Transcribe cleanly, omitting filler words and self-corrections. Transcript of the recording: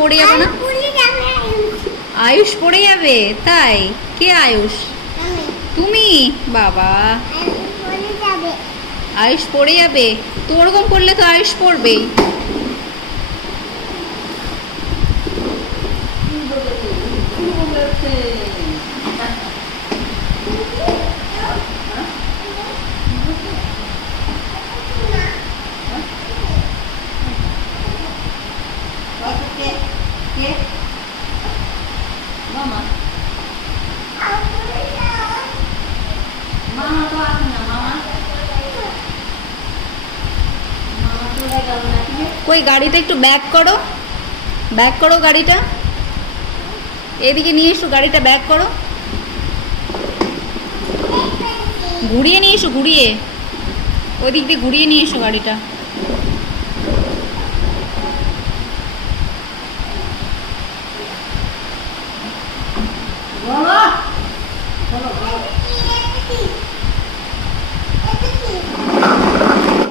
পড়ে যাবে না? আয়ুষ পড়ে যাবে তাই? কে আয়ুষ? তুমি? বাবা, আয়ুষ পড়ে যাবে তো? ওরকম করলে তো আয়ুষ পড়বেই। মামা মামা তো আসে না। মামা মামা চলে গেল না। কই গাড়িটা একটু ব্যাক করো, ব্যাক করো গাড়িটা, এদিকে নিয়ে এসো, গাড়িটা ব্যাক করো, ঘুরিয়ে নিয়ে এসো, ঘুরিয়ে ওই দিক দিয়ে ঘুরিয়ে নিয়ে এসো গাড়িটা। চলো